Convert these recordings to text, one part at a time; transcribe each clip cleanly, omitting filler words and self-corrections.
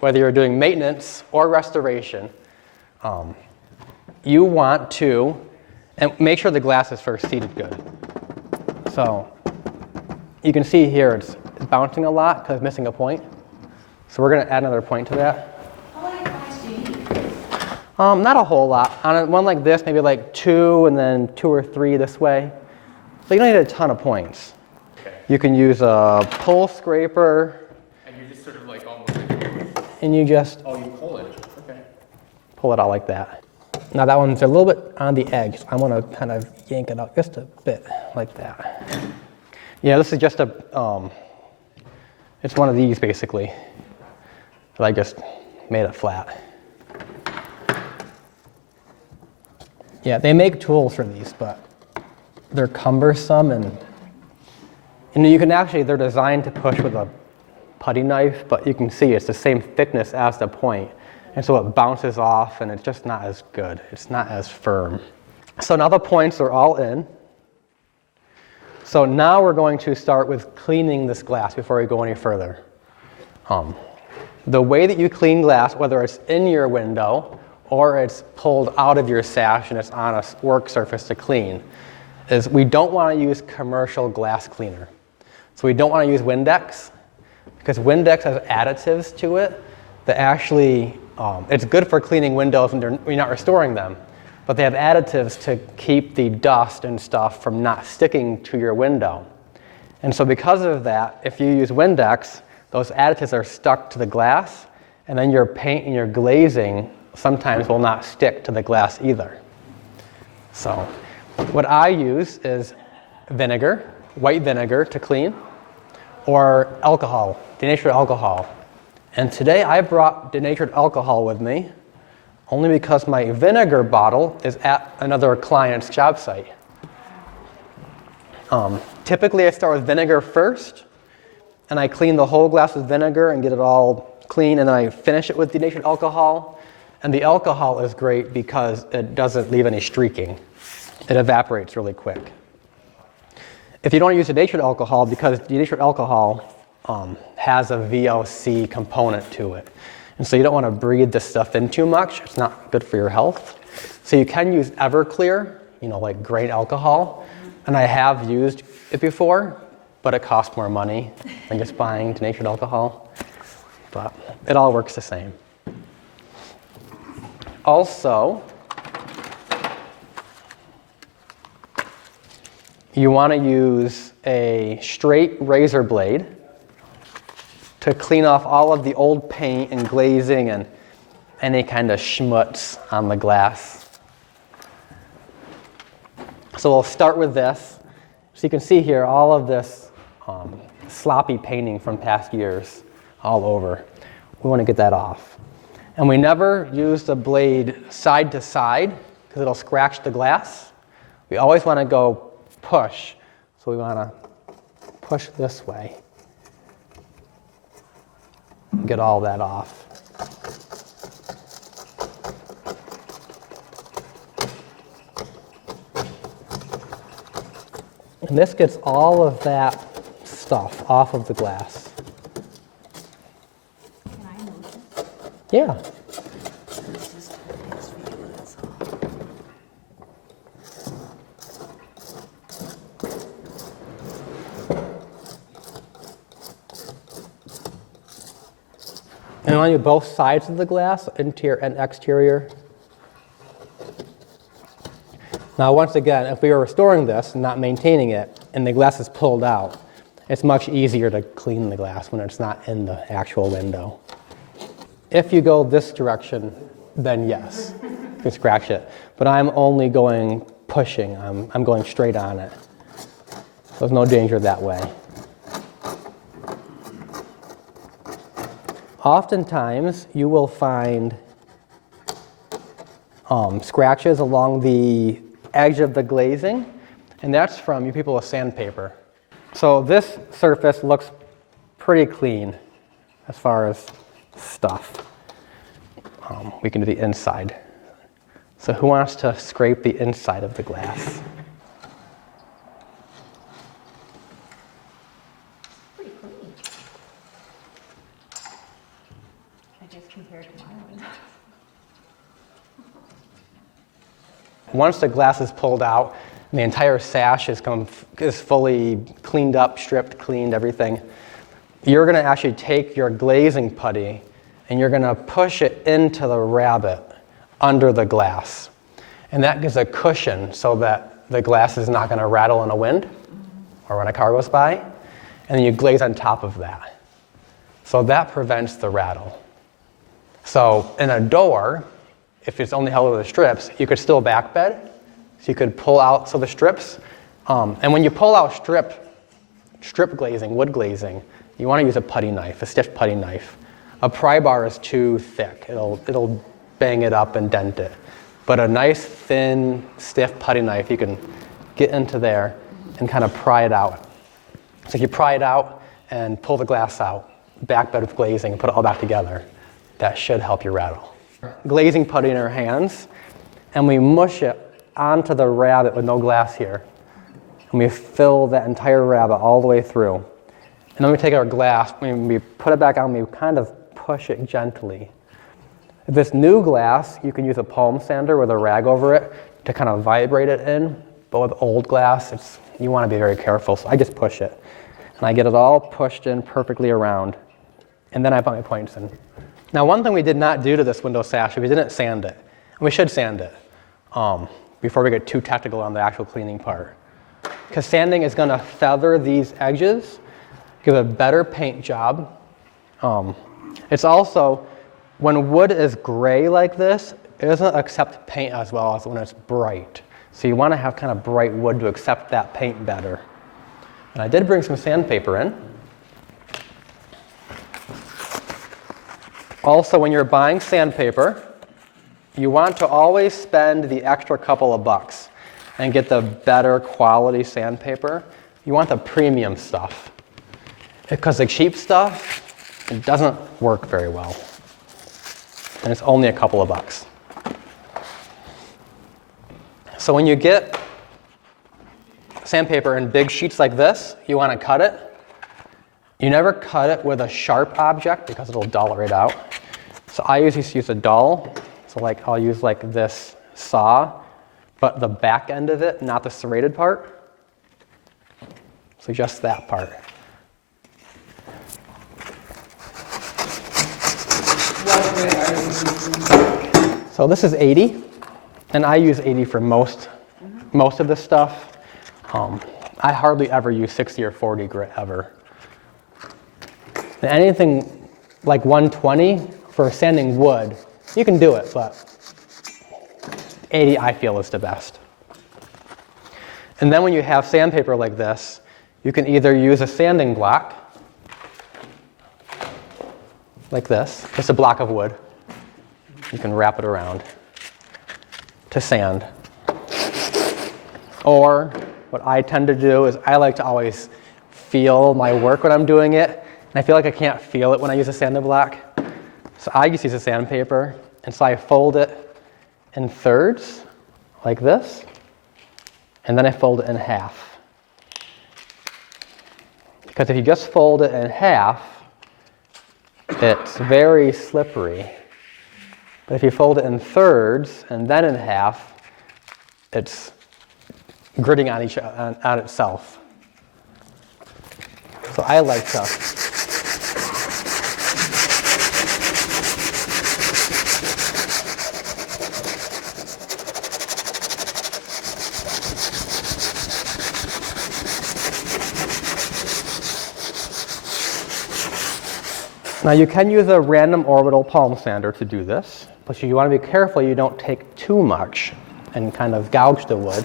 Whether you're doing maintenance or restoration, you want to and make sure the glass is first seated good. So you can see here it's bouncing a lot because it's missing a point. So we're going to add another point to that. How many points do you need? Not a whole lot. On one like this, maybe like 2 and then 2 or 3 this way. So you don't need a ton of points. Okay. You can use a pull scraper. And you're just sort of like almost. And you just Oh, you pull it. Okay. pull it out like that. Now that one's a little bit on the edge. So I want to kind of yank it out just a bit like that. Yeah, this is just a, it's one of these basically. But I just made it flat. Yeah, they make tools for these, but they're cumbersome and you can actually, they're designed to push with a putty knife, but you can see it's the same thickness as the point. And so it bounces off and it's just not as good. It's not as firm. So now the points are all in. So now we're going to start with cleaning this glass before we go any further. The way that you clean glass, whether it's in your window or it's pulled out of your sash and it's on a work surface to clean, is we don't want to use commercial glass cleaner. So we don't want to use Windex, because Windex has additives to it that actually, it's good for cleaning windows when you're not restoring them, but they have additives to keep the dust and stuff from not sticking to your window. And so because of that, if you use Windex, those additives are stuck to the glass, and then your paint and your glazing sometimes will not stick to the glass either. So what I use is vinegar, white vinegar to clean, or alcohol, denatured alcohol. And today I brought denatured alcohol with me only because my vinegar bottle is at another client's job site. Typically I start with vinegar first, and I clean the whole glass with vinegar and get it all clean, and then I finish it with denatured alcohol. And the alcohol is great because it doesn't leave any streaking. It evaporates really quick. If you don't use denatured alcohol, because denatured alcohol has a VOC component to it. And so you don't want to breathe this stuff in too much. It's not good for your health. So you can use Everclear, like grain alcohol. And I have used it before, but it costs more money than just buying denatured alcohol. But it all works the same. Also, you want to use a straight razor blade to clean off all of the old paint and glazing and any kind of schmutz on the glass. So we'll start with this. So you can see here all of this sloppy painting from past years all over. We want to get that off. And we never use the blade side to side because it'll scratch the glass. We always want to go push. So we want to push this way. Get all that off. And this gets all of that stuff off of the glass. Can I move this? Yeah. And I want to do both sides of the glass, interior and exterior. Now, once again, if we were restoring this and not maintaining it, and the glass is pulled out, it's much easier to clean the glass when it's not in the actual window. If you go this direction, then yes, you can scratch it. But I'm only going pushing. I'm going straight on it. There's no danger that way. Oftentimes, you will find scratches along the edge of the glazing, and that's from you people with sandpaper. So this surface looks pretty clean as far as stuff. We can do the inside. So who wants to scrape the inside of the glass? Pretty clean. as compared to my windows. Once the glass is pulled out, and the entire sash is fully cleaned up, stripped, cleaned, everything, you're going to actually take your glazing putty and you're going to push it into the rabbet under the glass. And that gives a cushion so that the glass is not going to rattle in a wind or when a car goes by. And then you glaze on top of that. So that prevents the rattle. So in a door, if it's only held with the strips, you could still backbed. So you could pull out the strips. And when you pull out strip glazing, wood glazing, you want to use a putty knife, a stiff putty knife. A pry bar is too thick. It'll bang it up and dent it. But a nice, thin, stiff putty knife, you can get into there and kind of pry it out. So you pry it out and pull the glass out, backbed with glazing, and put it all back together. That should help you rattle. Glazing putty in our hands, and we mush it onto the rabbet with no glass here. And we fill that entire rabbet all the way through. And then we take our glass, when we put it back on, we kind of push it gently. If it's new glass, you can use a palm sander with a rag over it to kind of vibrate it in. But with old glass, you want to be very careful. So I just push it. And I get it all pushed in perfectly around. And then I put my points in. Now, one thing we did not do to this window sash is we didn't sand it. And we should sand it before we get too technical on the actual cleaning part. Because sanding is going to feather these edges, give a better paint job. It's also, when wood is gray like this, it doesn't accept paint as well as when it's bright. So you want to have kind of bright wood to accept that paint better. And I did bring some sandpaper in. Also, when you're buying sandpaper, you want to always spend the extra couple of bucks and get the better quality sandpaper. You want the premium stuff. Because the cheap stuff, it doesn't work very well. And it's only a couple of bucks. So when you get sandpaper in big sheets like this, you want to cut it. You never cut it with a sharp object because it'll dull it right out. So I usually use a dull. So I'll use this saw, but the back end of it, not the serrated part. So just that part. So this is 80, and I use 80 for most of this stuff. I hardly ever use 60 or 40 grit ever. And anything like 120 for sanding wood, you can do it, but 80 I feel is the best. And then when you have sandpaper like this, you can either use a sanding block, like this, just a block of wood. You can wrap it around to sand. Or what I tend to do is I like to always feel my work when I'm doing it. And I feel like I can't feel it when I use a sanding block. So I just use a sandpaper. And so I fold it in thirds, like this. And then I fold it in half. Because if you just fold it in half, it's very slippery. But if you fold it in thirds and then in half, it's gritting on itself. So I like to Now you can use a random orbital palm sander to do this, but you want to be careful you don't take too much and kind of gouge the wood.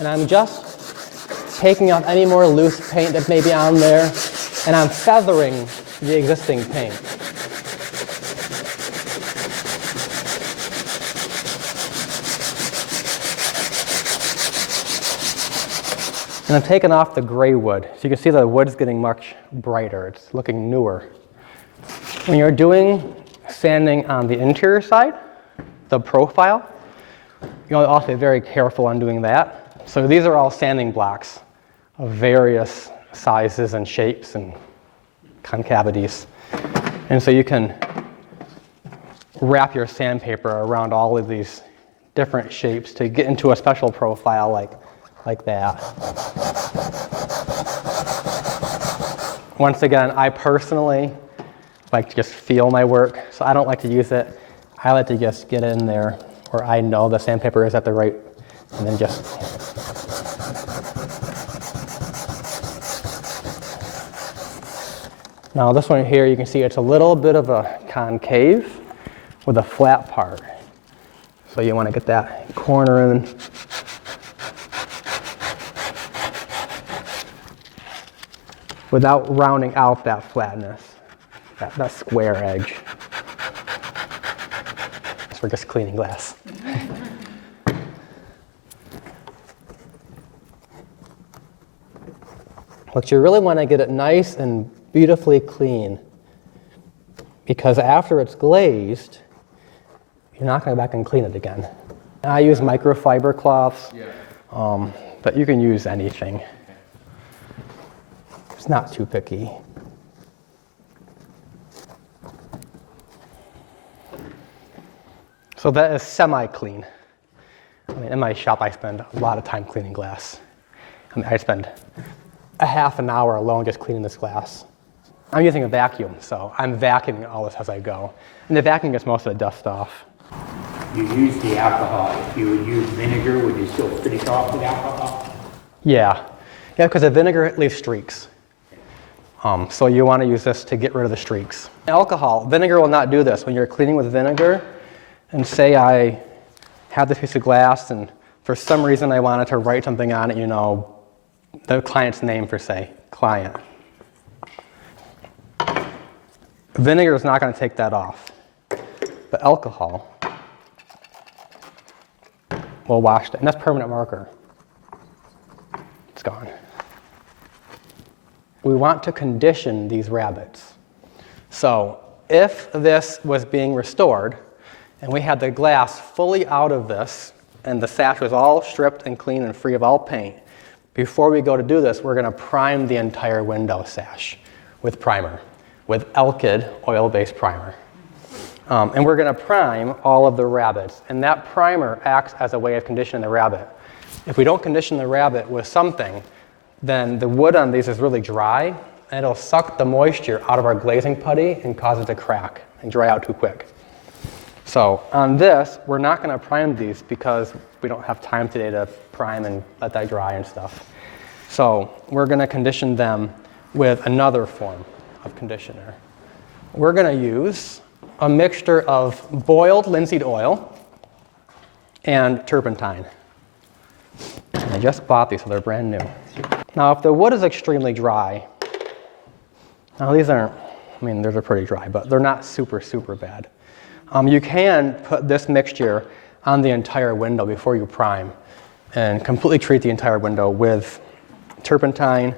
And I'm just taking off any more loose paint that may be on there, and I'm feathering the existing paint. And I'm taking off the gray wood. So you can see the wood's getting much brighter. It's looking newer. When you're doing sanding on the interior side, the profile, you also be very careful on doing that. So these are all sanding blocks of various sizes and shapes and concavities. And so you can wrap your sandpaper around all of these different shapes to get into a special profile like that. Once again, I personally like to just feel my work, so I don't like to use it. I like to just get in there where I know the sandpaper is at the right, and then just now this one here, you can see it's a little bit of a concave with a flat part. So you want to get that corner in. Without rounding out that flatness, that square edge. So we're just cleaning glass. But you really want to get it nice and beautifully clean, because after it's glazed, you're not going to go back and clean it again. I use microfiber cloths, but you can use anything. It's not too picky. So that is semi-clean. I mean, in my shop, I spend a lot of time cleaning glass. I mean, I spend a half an hour alone just cleaning this glass. I'm using a vacuum, so I'm vacuuming all this as I go. And the vacuum gets most of the dust off. You use the alcohol. If you would use vinegar, would you still finish off with alcohol? Yeah, because the vinegar leaves streaks. So you want to use this to get rid of the streaks. Alcohol, vinegar will not do this. When you're cleaning with vinegar, and say I had this piece of glass and for some reason I wanted to write something on it, you know, the client's name for say, client. Vinegar is not going to take that off, but alcohol will wash it, and that's permanent marker. It's gone. We want to condition these rabbets. So if this was being restored and we had the glass fully out of this and the sash was all stripped and clean and free of all paint, before we go to do this, we're going to prime the entire window sash with primer, with Alkyd oil-based primer. And we're going to prime all of the rabbets, and that primer acts as a way of conditioning the rabbet. If we don't condition the rabbet with something, then the wood on these is really dry, and it'll suck the moisture out of our glazing putty and cause it to crack and dry out too quick. So on this, we're not going to prime these because we don't have time today to prime and let that dry and stuff. So we're going to condition them with another form of conditioner. We're going to use a mixture of boiled linseed oil and turpentine. And I just bought these, so they're brand new. Now, if the wood is extremely dry, now these aren't, I mean, they're pretty dry, but they're not super, super bad. You can put this mixture on the entire window before you prime and completely treat the entire window with turpentine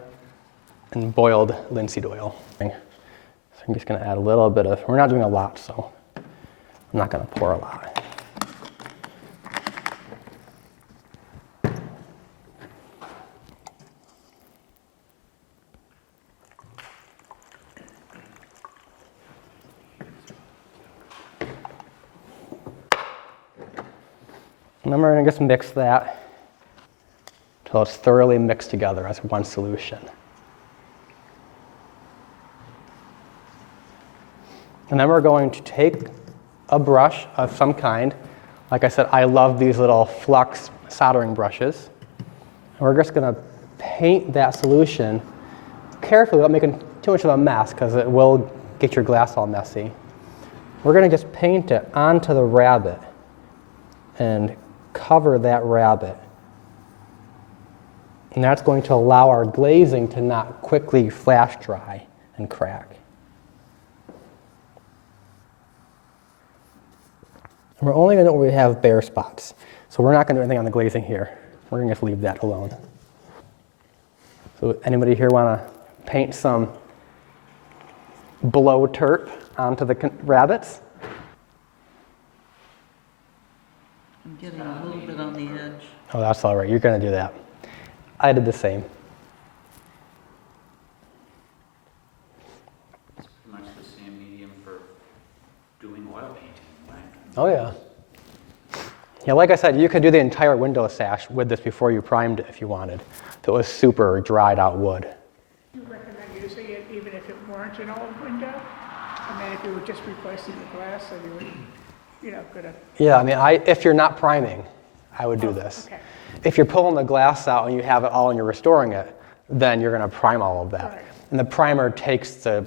and boiled linseed oil. So I'm just going to add a little bit of, we're not doing a lot, so I'm not going to pour a lot. And then we're going to just mix that until it's thoroughly mixed together as one solution. And then we're going to take a brush of some kind. Like I said, I love these little flux soldering brushes. And we're just going to paint that solution carefully without making too much of a mess, because it will get your glass all messy. We're going to just paint it onto the rabbet and cover that rabbet. And that's going to allow our glazing to not quickly flash dry and crack. And we're only going to do it where we have bare spots. So we're not going to do anything on the glazing here. We're going to just leave that alone. So anybody here want to paint some blow turp onto the rabbets? I'm getting a little bit on the edge. Oh, that's all right. You're going to do that. I did the same. It's pretty much the same medium for doing oil painting, right? Oh, yeah. Yeah, like I said, you could do the entire window sash with this before you primed it if you wanted. If it was super dried out wood. Do you recommend using it even if it weren't an old window? I mean, if you were just replacing the glass, so you would, could have. Yeah, I mean, if you're not priming, I would do this. Okay. If you're pulling the glass out and you have it all and you're restoring it, then you're going to prime all of that. Right. And the primer takes the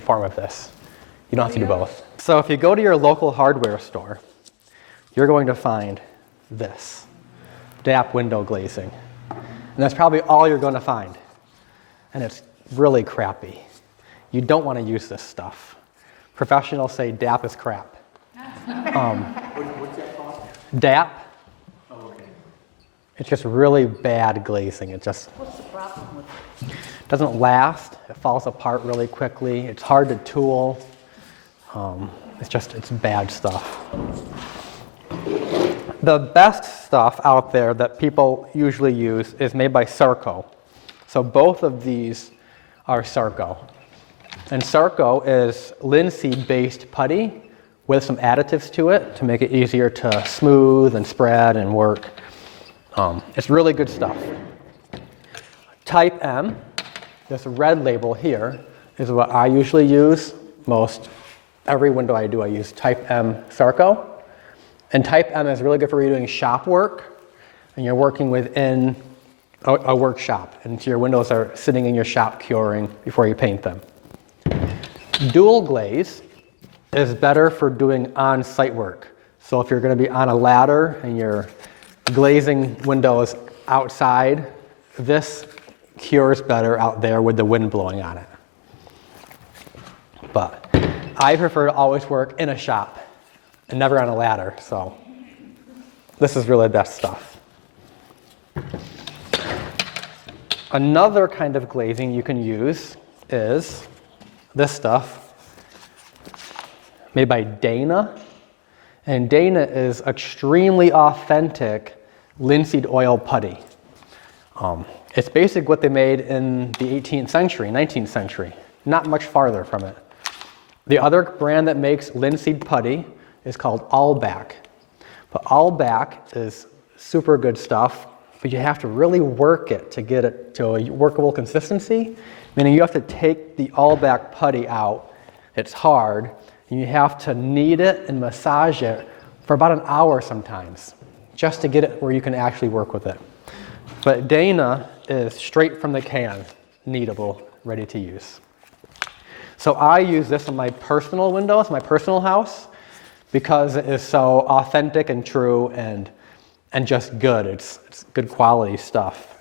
form of this. You don't have to do both. So if you go to your local hardware store, you're going to find this, DAP window glazing. And that's probably all you're going to find. And it's really crappy. You don't want to use this stuff. Professionals say DAP is crap. What's that called? DAP, Oh, okay. it's just really bad glazing. It just What's the problem with it? doesn't last. It falls apart really quickly. It's hard to tool. It's bad stuff. The best stuff out there that people usually use is made by Sarco. So both of these are Sarco. And Sarco is linseed-based putty with some additives to it to make it easier to smooth and spread and work. It's really good stuff. Type M, this red label here, is what I usually use. Every window I do, I use Type M Sarco. And Type M is really good for doing shop work, and you're working within a workshop, and so your windows are sitting in your shop curing before you paint them. Dual glaze is better for doing on-site work. So if you're going to be on a ladder and you're glazing windows outside, this cures better out there with the wind blowing on it. But I prefer to always work in a shop and never on a ladder, so this is really the best stuff. Another kind of glazing you can use is this stuff made by Dana. And Dana is extremely authentic linseed oil putty. It's basically what they made in the 18th century, 19th century, not much farther from it. The other brand that makes linseed putty is called Allback. But Allback is super good stuff, but you have to really work it to get it to a workable consistency, meaning you have to take the Allback putty out. It's hard, and you have to knead it and massage it for about an hour sometimes, just to get it where you can actually work with it. But Dana is straight from the can, kneadable, ready to use. So I use this on my personal windows, my personal house, because it is so authentic and true and just good. It's good quality stuff.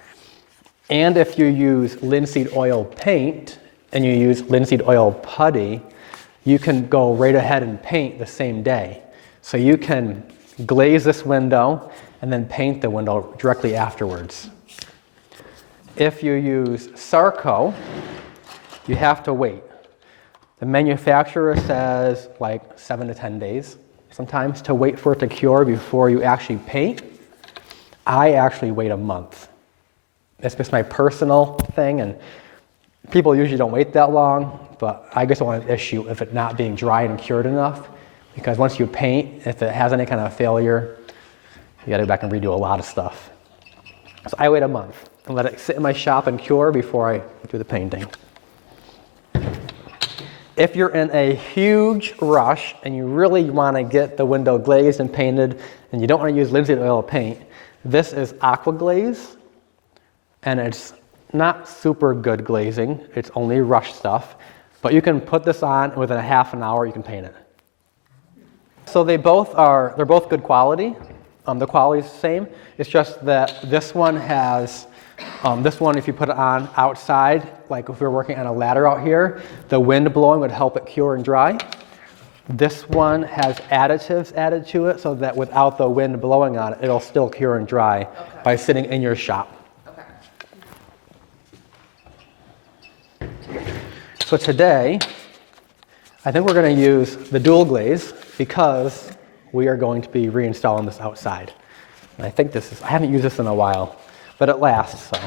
And if you use linseed oil paint and you use linseed oil putty, you can go right ahead and paint the same day. So you can glaze this window and then paint the window directly afterwards. If you use Sarco, you have to wait. The manufacturer says like 7 to 10 days sometimes to wait for it to cure before you actually paint. I actually wait a month. It's just my personal thing, and people usually don't wait that long, but I just don't want an issue if it not being dried and cured enough, because once you paint, if it has any kind of failure, you gotta go back and redo a lot of stuff. So I wait a month and let it sit in my shop and cure before I do the painting. If you're in a huge rush and you really want to get the window glazed and painted and you don't want to use linseed oil paint, this is aqua glaze, and it's not super good glazing. It's only rush stuff, but you can put this on and within a half an hour you can paint it. So they're both good quality. The quality is the same. It's just that this one has this one, if you put it on outside, like if we were working on a ladder out here, the wind blowing would help it cure and dry. This one has additives added to it so that without the wind blowing on it, it'll still cure and dry by sitting in your shop. So today, I think we're going to use the dual glaze because we are going to be reinstalling this outside. And I think I haven't used this in a while, but it lasts, so.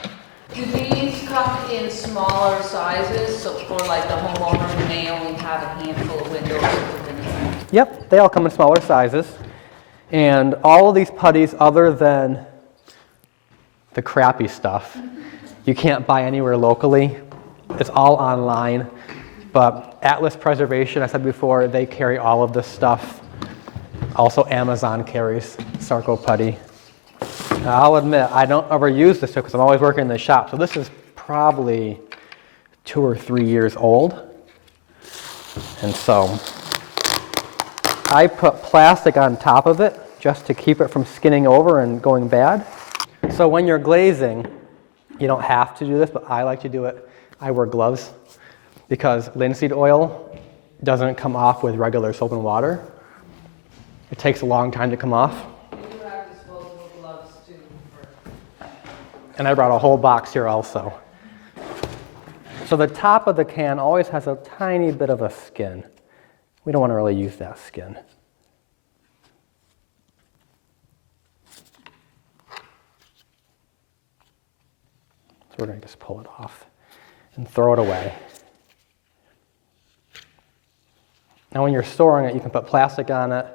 Do these come in smaller sizes, so for like the homeowner who may only have a handful of windows within it? Yep, they all come in smaller sizes. And all of these putties, other than the crappy stuff, you can't buy anywhere locally. It's all online. But Atlas Preservation, I said before, they carry all of this stuff. Also, Amazon carries Sarco putty. Now, I'll admit, I don't ever use this because I'm always working in the shop. So this is probably 2 or 3 years old. And so I put plastic on top of it just to keep it from skinning over and going bad. So when you're glazing, you don't have to do this, but I like to do it. I wear gloves because linseed oil doesn't come off with regular soap and water. It takes a long time to come off. We do have disposable gloves too. And I brought a whole box here also. So the top of the can always has a tiny bit of a skin. We don't want to really use that skin. So we're going to just pull it off and throw it away. Now when you're storing it, you can put plastic on it.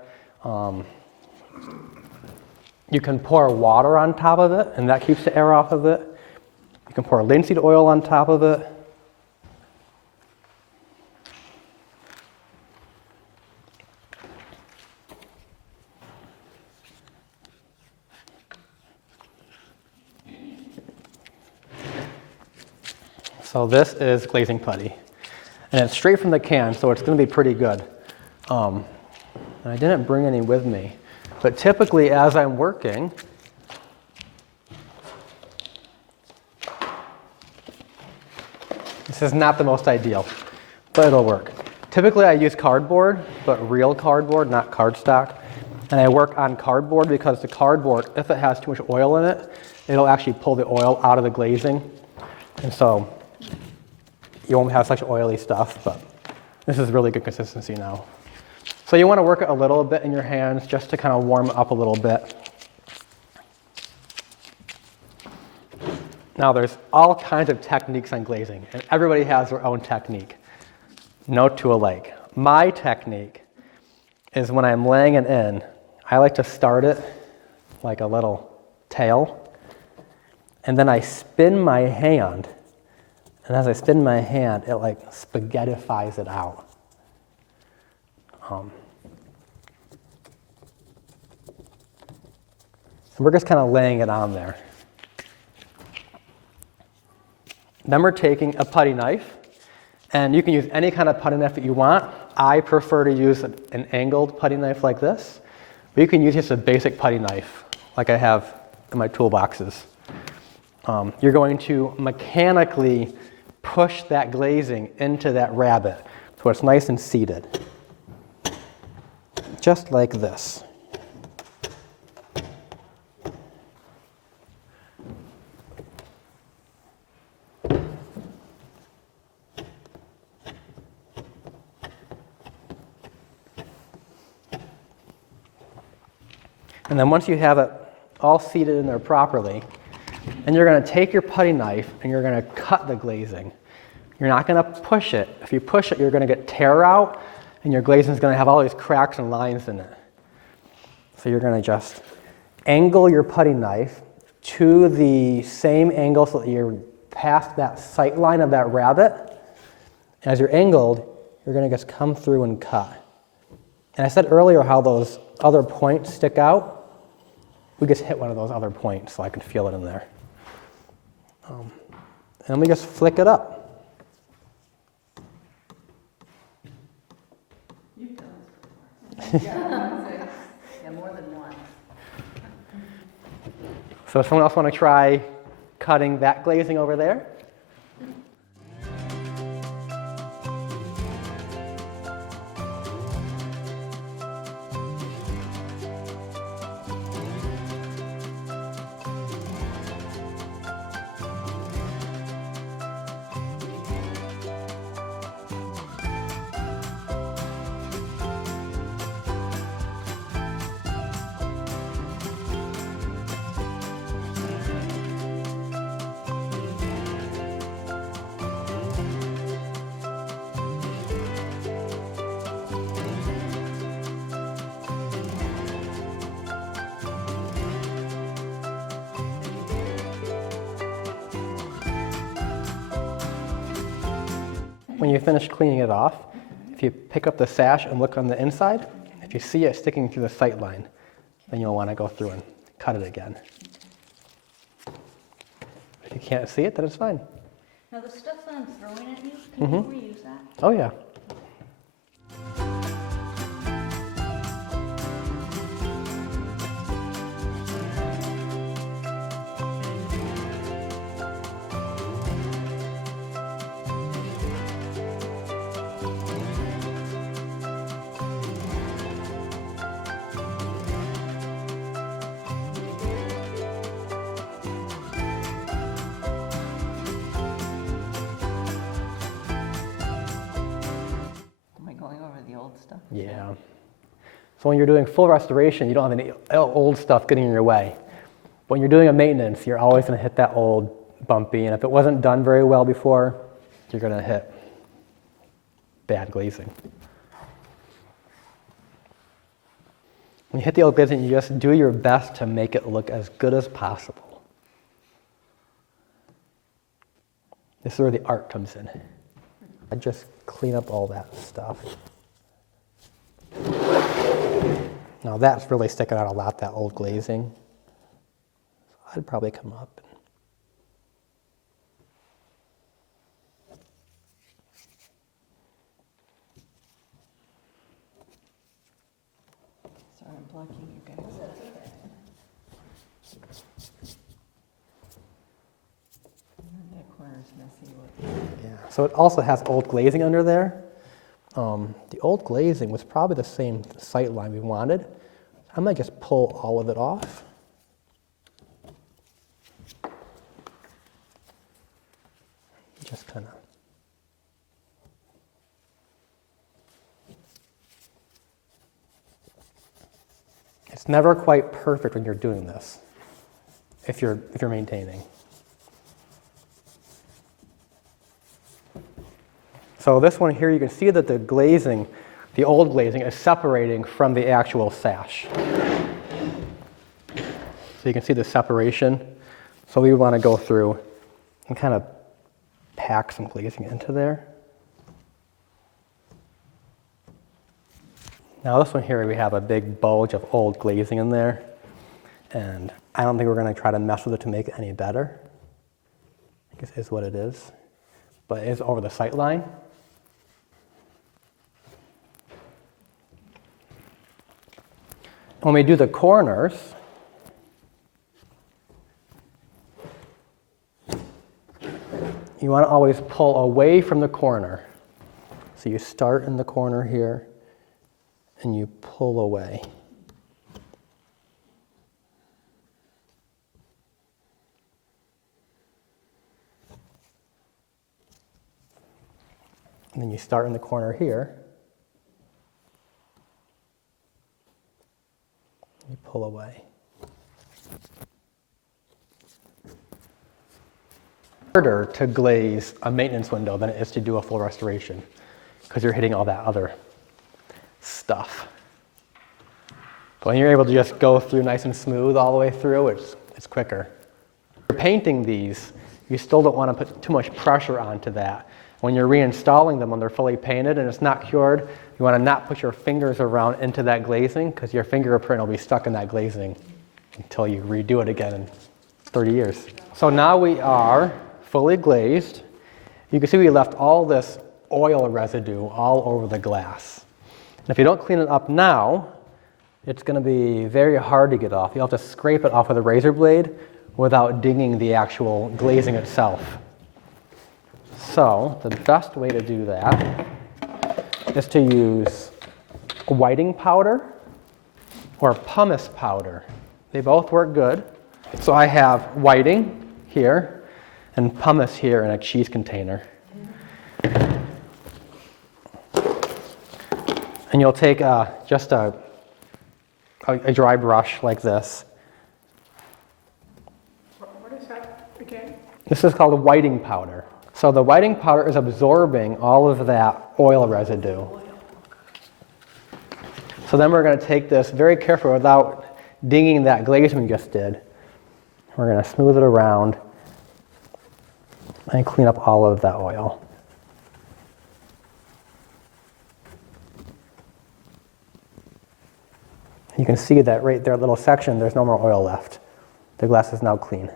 You can pour water on top of it, and that keeps the air off of it. You can pour linseed oil on top of it. So this is glazing putty, and it's straight from the can, so it's going to be pretty good. And I didn't bring any with me, but typically as I'm working, this is not the most ideal, but it'll work. Typically I use cardboard, but real cardboard, not cardstock. And I work on cardboard because the cardboard, if it has too much oil in it, it'll actually pull the oil out of the glazing. And so you won't have such oily stuff, but this is really good consistency now. So you want to work it a little bit in your hands just to kind of warm it up a little bit. Now there's all kinds of techniques on glazing, and everybody has their own technique. No two alike. My technique is when I'm laying it in, I like to start it like a little tail, and then I spin my hand, and as I spin my hand, it like spaghettifies it out. And we're just kind of laying it on there. Then we're taking a putty knife, and you can use any kind of putty knife that you want. I prefer to use an angled putty knife like this, but you can use just a basic putty knife like I have in my toolboxes. You're going to mechanically push that glazing into that rabbet so it's nice and seated. Just like this. And then once you have it all seated in there properly, and you're going to take your putty knife and you're going to cut the glazing. You're not going to push it. If you push it, you're going to get tear out, and your glazing is going to have all these cracks and lines in it. So you're going to just angle your putty knife to the same angle so that you're past that sight line of that rabbet. As you're angled, you're going to just come through and cut. And I said earlier how those other points stick out. We just hit one of those other points so I can feel it in there. And we just flick it up. You've done this before. Yeah, more than one. So someone else want to try cutting that glazing over there? when you finish cleaning it off, if you pick up the sash and look on the inside, if you see it sticking through the sight line, then you'll want to go through and cut it again. If you can't see it, then it's fine. Now, the stuff that I'm throwing at you, can you reuse that? Oh yeah. Am I going over the old stuff? Yeah. So when you're doing full restoration, you don't have any old stuff getting in your way. But when you're doing a maintenance, you're always going to hit that old bumpy, and if it wasn't done very well before, you're going to hit bad glazing. When you hit the old glazing, you just do your best to make it look as good as possible. This is where the art comes in. I just clean up all that stuff. Now that's really sticking out a lot, that old glazing. So I'd probably come up. Sorry, I'm blocking you guys. That corner's messy. Yeah. So it also has old glazing under there. The old glazing was probably the same sight line we wanted. I might just pull all of it off. Just kind of. It's never quite perfect when you're doing this, if you're maintaining. So this one here, you can see that the glazing, the old glazing, is separating from the actual sash. So you can see the separation. So we want to go through and kind of pack some glazing into there. Now this one here, we have a big bulge of old glazing in there. And I don't think we're going to try to mess with it to make it any better. I guess it is what it is. But it is over the sight line. When we do the corners, you want to always pull away from the corner. So you start in the corner here, and you pull away. And then you start in the corner here. You pull away. Harder to glaze a maintenance window than it is to do a full restoration because you're hitting all that other stuff. But when you're able to just go through nice and smooth all the way through, it's quicker. When you're painting these, you still don't want to put too much pressure onto that. When you're reinstalling them when they're fully painted and it's not cured, you want to not put your fingers around into that glazing because your fingerprint will be stuck in that glazing until you redo it again in 30 years. So now we are fully glazed. You can see we left all this oil residue all over the glass. And if you don't clean it up now, it's going to be very hard to get off. You'll have to scrape it off with a razor blade without dinging the actual glazing itself. So the best way to do that is to use whiting powder or pumice powder. They both work good. So I have whiting here and pumice here in a cheese container. And you'll take just a dry brush like this. What is that again? This is called whiting powder. So the whiting powder is absorbing all of that oil residue. So then we're going to take this very carefully without dinging that glaze we just did. We're going to smooth it around and clean up all of that oil. You can see that right there, little section, there's no more oil left. The glass is now clean.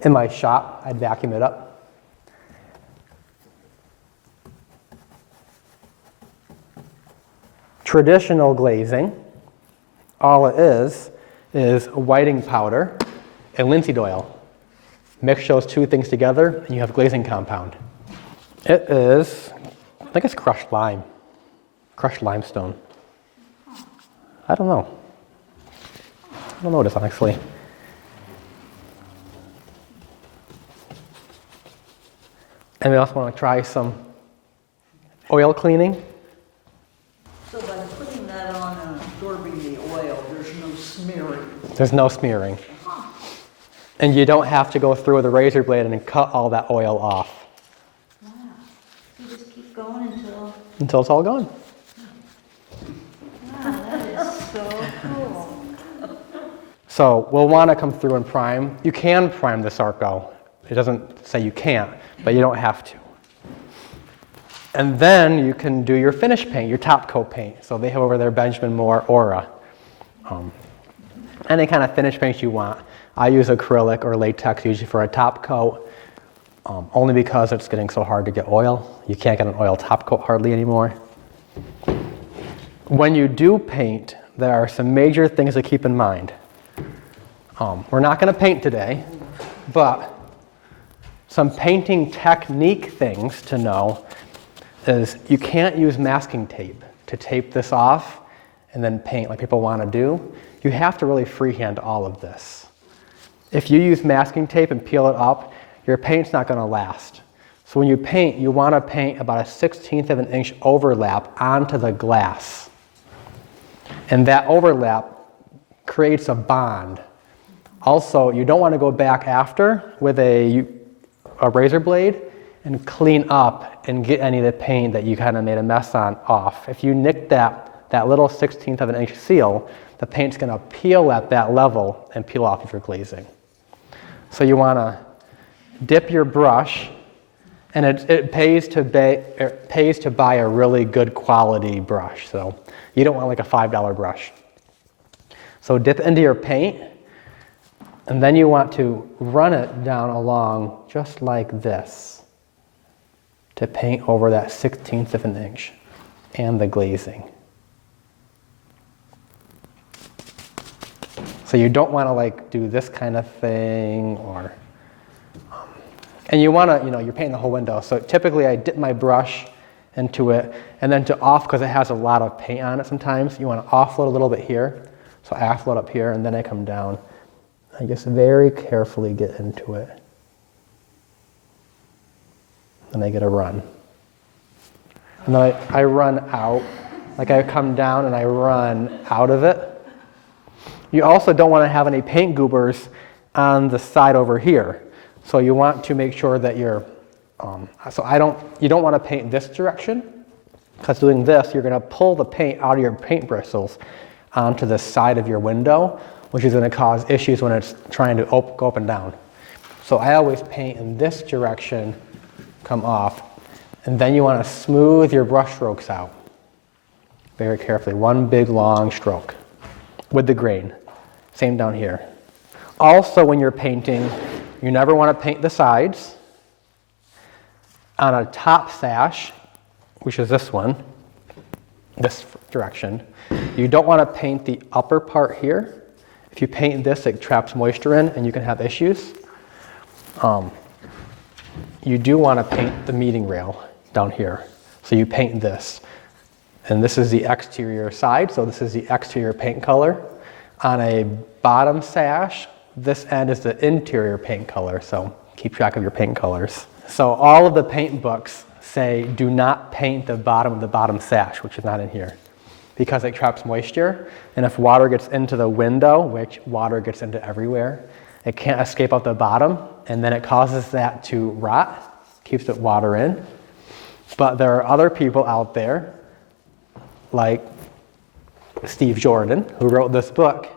In my shop, I'd vacuum it up. Traditional glazing, all it is whiting powder and linseed oil. Mix those two things together and you have glazing compound. It is, I think it's crushed lime, crushed limestone. I don't know. I don't know what it is actually. And we also want to try some oil cleaning. So by putting that on and absorbing the oil, there's no smearing. There's no smearing. And you don't have to go through with a razor blade and cut all that oil off Wow. You just keep going until it's all gone. wow, that is so cool. So we'll want to come through and prime. You can prime the Sarco. It doesn't say you can't, but you don't have to. And then you can do your finish paint, your top coat paint. So they have over there Benjamin Moore Aura. Any kind of finish paint you want. I use acrylic or latex usually for a top coat, only because it's getting so hard to get oil. You can't get an oil top coat hardly anymore. When you do paint, there are some major things to keep in mind. We're not going to paint today, but some painting technique things to know is you can't use masking tape to tape this off and then paint like people want to do. You have to really freehand all of this. If you use masking tape and peel it up, your paint's not going to last. So when you paint, you want to paint about a 1/16 of an inch overlap onto the glass. And that overlap creates a bond. Also, you don't want to go back after with a razor blade and clean up and get any of the paint that you kind of made a mess on off. If you nick that little 1/16 of an inch seal, the paint's going to peel at that level and peel off of your glazing. So you want to dip your brush, and it pays to buy a really good quality brush. So you don't want like a $5 brush. So dip into your paint, and then you want to run it down along just like this to paint over that 1/16 of an inch and the glazing. So you don't want to like do this kind of thing or, and you want to, you're painting the whole window. So typically I dip my brush into it and then to off, because it has a lot of paint on it sometimes, you want to offload a little bit here. So I offload up here and then I come down. I just very carefully get into it. And I get a run. And then I run out, like I come down and I run out of it. You also don't want to have any paint goobers on the side over here. So you want to make sure that you're, you don't want to paint this direction, because doing this, you're going to pull the paint out of your paint bristles onto the side of your window, which is going to cause issues when it's trying to go up and down. So I always paint in this direction, come off, and then you want to smooth your brush strokes out very carefully. One big long stroke with the grain. Same down here. Also, when you're painting, you never want to paint the sides. On a top sash, which is this one, this direction, you don't want to paint the upper part here. If you paint this, it traps moisture in and you can have issues. You do want to paint the meeting rail down here. So you paint this. And this is the exterior side, so this is the exterior paint color. On a bottom sash, this end is the interior paint color, so keep track of your paint colors. So all of the paint books say do not paint the bottom of the bottom sash, which is not in here, because it traps moisture, and if water gets into the window, which water gets into everywhere, it can't escape out the bottom, and then it causes that to rot, keeps the water in. But there are other people out there, like Steve Jordan, who wrote this book.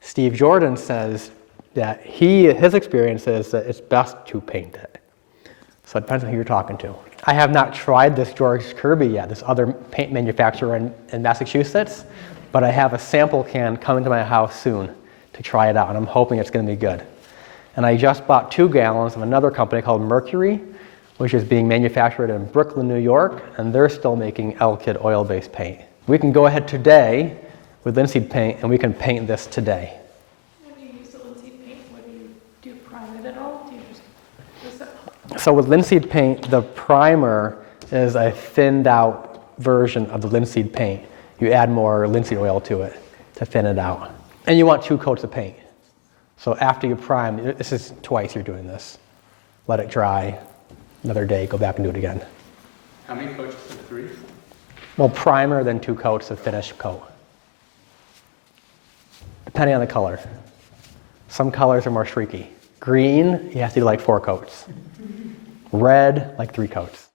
Steve Jordan says that his experience is that it's best to paint it. So it depends on who you're talking to. I have not tried this George Kirby yet, this other paint manufacturer in Massachusetts, but I have a sample can coming to my house soon to try it out, and I'm hoping it's going to be good. And I just bought 2 gallons of another company called Mercury, which is being manufactured in Brooklyn, New York, and they're still making Elkid oil-based paint. We can go ahead today with linseed paint, and we can paint this today. When you use the linseed paint, what do you prime it at all? Do you just, does that, So with linseed paint, the primer is a thinned out version of the linseed paint. You add more linseed oil to it to thin it out. And you want 2 coats of paint. So after you prime, this is twice you're doing this. Let it dry, another day, go back and do it again. How many coats is it? 3? Well, primer, then 2 coats of finished coat. Depending on the color. Some colors are more streaky. Green, you have to do like 4 coats. Red, like 3 coats.